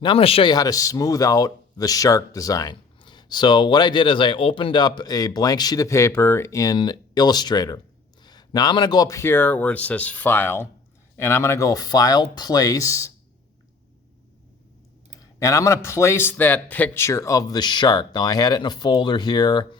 Now I'm going to show you how to smooth out the shark design. So what I did is I opened up a blank sheet of paper in Illustrator. Now I'm going to go up here where it says File, and I'm going to go File, Place, and I'm going to place that picture of the shark. Now I had it in a folder here.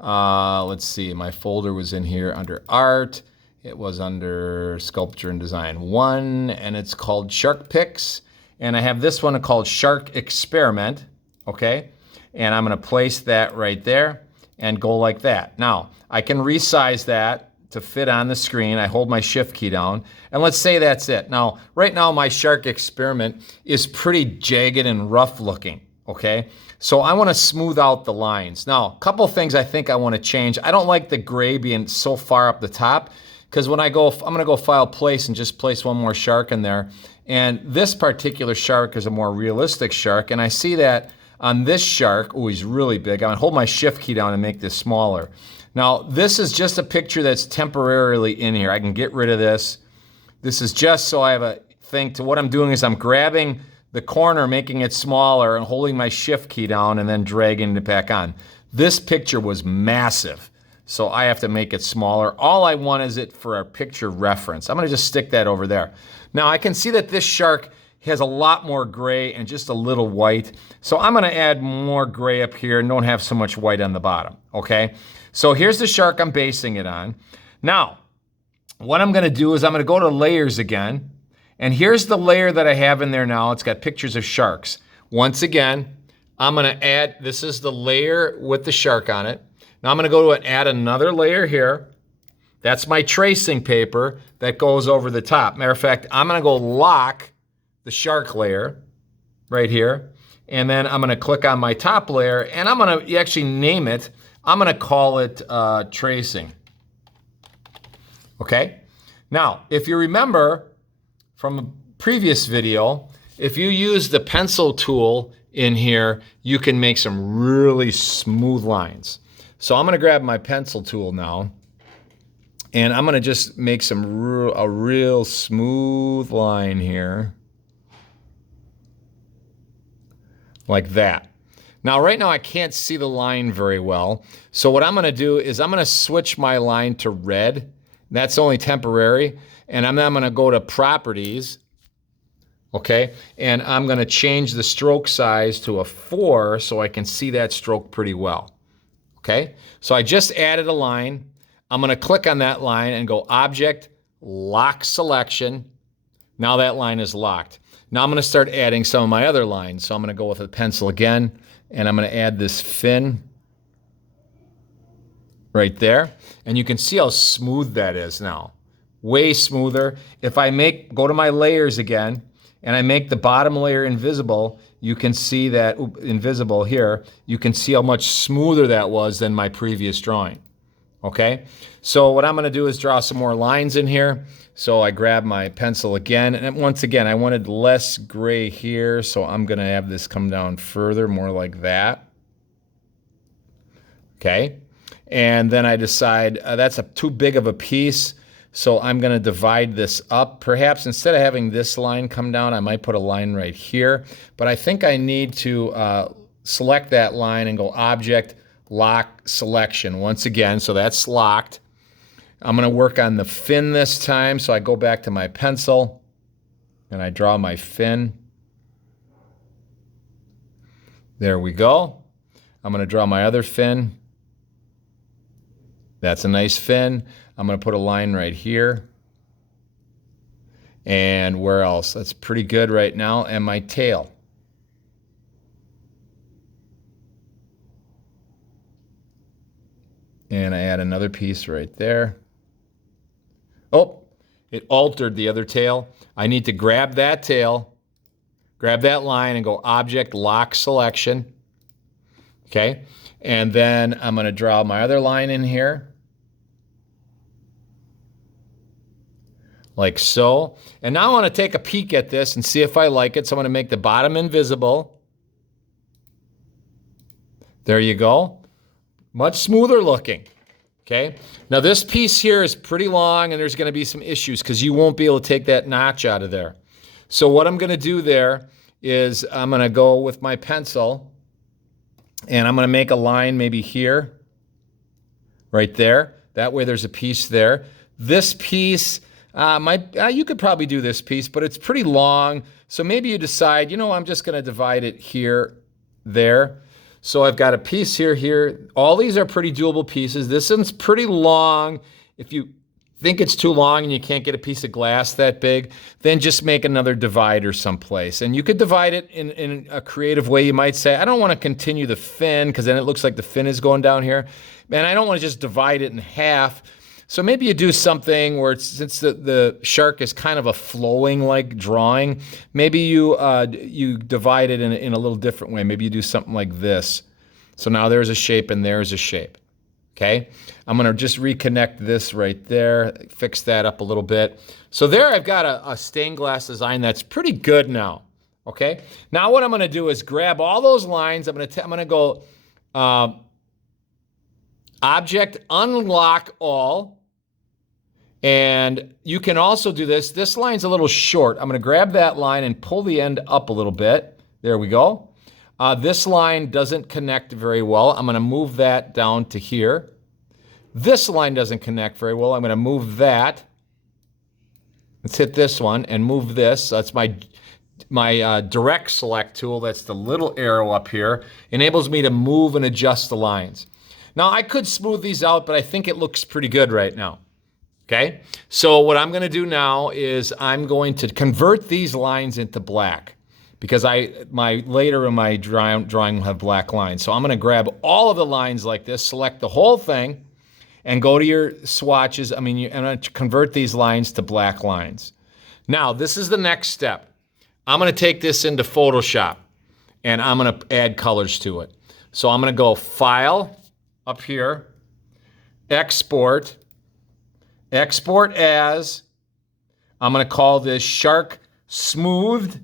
Let's see, my folder was in here under Art. It was under Sculpture and Design 1, and it's called Shark Pics. And I have this one called Shark Experiment, okay? And I'm gonna place that right there and go like that. Now, I can resize that to fit on the screen. I hold my Shift key down, and let's say that's it. Now, right now my Shark Experiment is pretty jagged and rough looking, okay? So I wanna smooth out the lines. Now, a couple things I think I wanna change. I don't like the gray being so far up the top, because when I go, I'm gonna go File, Place, and just place one more shark in there. And this particular shark is a more realistic shark, and I see that on this shark. Oh, he's really big. I'm gonna hold my Shift key down and make this smaller. Now, this is just a picture that's temporarily in here. I can get rid of this. This is just so I have a thing to, what I'm doing is I'm grabbing the corner, making it smaller, and holding my Shift key down and then dragging it back on. This picture was massive, so I have to make it smaller. All I want is it for our picture reference. I'm gonna just stick that over there. Now I can see that this shark has a lot more gray and just a little white. So I'm gonna add more gray up here and don't have so much white on the bottom, okay? So here's the shark I'm basing it on. Now, what I'm gonna do is I'm gonna go to layers again, and here's the layer that I have in there now. It's got pictures of sharks. Once again, I'm gonna add, this is the layer with the shark on it. Now I'm gonna go to and add another layer here. That's my tracing paper that goes over the top. Matter of fact, I'm gonna go lock the shark layer right here. And then I'm gonna click on my top layer, and I'm gonna actually name it. I'm gonna call it tracing. Okay? Now, if you remember from a previous video, if you use the pencil tool in here, you can make some really smooth lines. So I'm gonna grab my pencil tool now, and I'm gonna just make a real smooth line here. Like that. Now, right now I can't see the line very well. So what I'm gonna do is I'm gonna switch my line to red. That's only temporary. And I'm gonna go to Properties, okay? And I'm gonna change the stroke size to a 4 so I can see that stroke pretty well, okay? So I just added a line. I'm gonna click on that line and go Object, Lock Selection. Now that line is locked. Now I'm gonna start adding some of my other lines. So I'm gonna go with a pencil again, and I'm gonna add this fin right there. And you can see how smooth that is now. Way smoother. If I go to my layers again, and I make the bottom layer invisible, you can see that, invisible here, you can see how much smoother that was than my previous drawing. Okay, so what I'm gonna do is draw some more lines in here. So I grab my pencil again, and once again, I wanted less gray here, so I'm gonna have this come down further, more like that. Okay, and then I decide that's too big of a piece, so I'm gonna divide this up. Perhaps instead of having this line come down, I might put a line right here, but I think I need to select that line and go Object, Lock Selection once again, so that's locked. I'm gonna work on the fin this time, so I go back to my pencil and I draw my fin. There we go. I'm gonna draw my other fin. That's a nice fin. I'm gonna put a line right here. And where else? That's pretty good right now. And my tail. And I add another piece right there. Oh, it altered the other tail. I need to grab that tail, grab that line, and go Object, Lock Selection. Okay, and then I'm gonna draw my other line in here. Like so. And now I wanna take a peek at this and see if I like it. So I'm gonna make the bottom invisible. There you go. Much smoother looking, okay? Now this piece here is pretty long, and there's gonna be some issues because you won't be able to take that notch out of there. So what I'm gonna do there is I'm gonna go with my pencil and I'm gonna make a line maybe here, right there. That way there's a piece there. This piece, you could probably do this piece, but it's pretty long. So maybe you decide, you know, I'm just gonna divide it here, there. So I've got a piece here, here. All these are pretty doable pieces. This one's pretty long. If you think it's too long and you can't get a piece of glass that big, then just make another divider someplace. And you could divide it in a creative way. You might say, I don't want to continue the fin because then it looks like the fin is going down here. And I don't want to just divide it in half. So maybe you do something where since the shark is kind of a flowing like drawing, maybe you divide it in a little different way. Maybe you do something like this. So now there's a shape and there's a shape. Okay, I'm gonna just reconnect this right there, fix that up a little bit. So there I've got a stained glass design that's pretty good now. Okay, now what I'm gonna do is grab all those lines. I'm gonna go Object, Unlock All. And you can also do this. This line's a little short. I'm gonna grab that line and pull the end up a little bit. There we go. This line doesn't connect very well. I'm gonna move that down to here. This line doesn't connect very well. I'm gonna move that. Let's hit this one and move this. That's my direct select tool. That's the little arrow up here. Enables me to move and adjust the lines. Now I could smooth these out, but I think it looks pretty good right now. Okay, so what I'm gonna do now is I'm going to convert these lines into black because later in my drawing will have black lines. So I'm gonna grab all of the lines like this, select the whole thing, and go to your swatches. I'm gonna convert these lines to black lines. Now, this is the next step. I'm gonna take this into Photoshop and I'm gonna add colors to it. So I'm gonna go File, up here, Export, Export As. I'm gonna call this Shark Smoothed.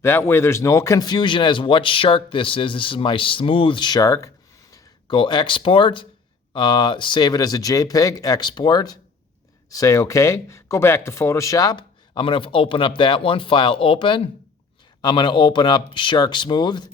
That way there's no confusion as what shark this is. This is my smooth shark. Go Export, save it as a JPEG, Export, say okay. Go back to Photoshop. I'm gonna open up that one, File, Open. I'm gonna open up Shark Smoothed.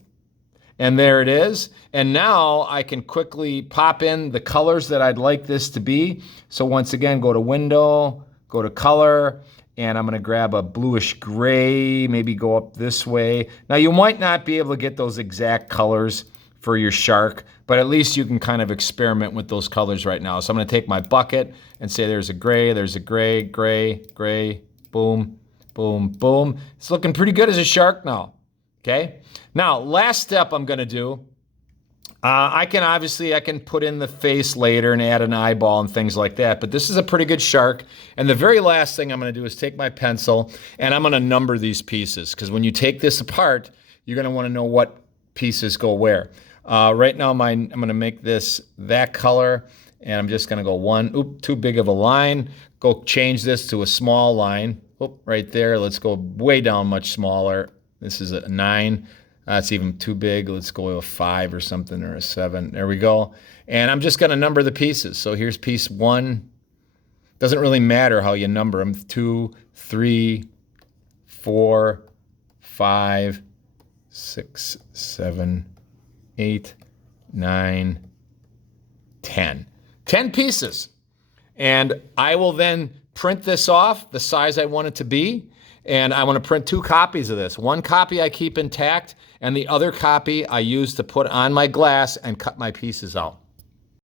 And there it is. And now I can quickly pop in the colors that I'd like this to be. So once again, go to Window, go to Color, and I'm gonna grab a bluish gray, maybe go up this way. Now you might not be able to get those exact colors for your shark, but at least you can kind of experiment with those colors right now. So I'm gonna take my bucket and say there's a gray, gray, gray, boom, boom, boom. It's looking pretty good as a shark now. Okay, now last step I'm gonna do, I can put in the face later and add an eyeball and things like that, but this is a pretty good shark. And the very last thing I'm gonna do is take my pencil and I'm gonna number these pieces, because when you take this apart, you're gonna wanna know what pieces go where. Right now I'm gonna make this that color, and I'm just gonna go too big of a line. Go change this to a small line. Right there, let's go way down much smaller. This is a 9. That's even too big. Let's go with a 5 or something, or a 7. There we go. And I'm just gonna number the pieces. So here's piece 1. Doesn't really matter how you number them. 2, 3, 4, 5, 6, 7, 8, 9, 10. 10 pieces. And I will then print this off the size I want it to be. And I want to print 2 copies of this. One copy I keep intact, and the other copy I use to put on my glass and cut my pieces out.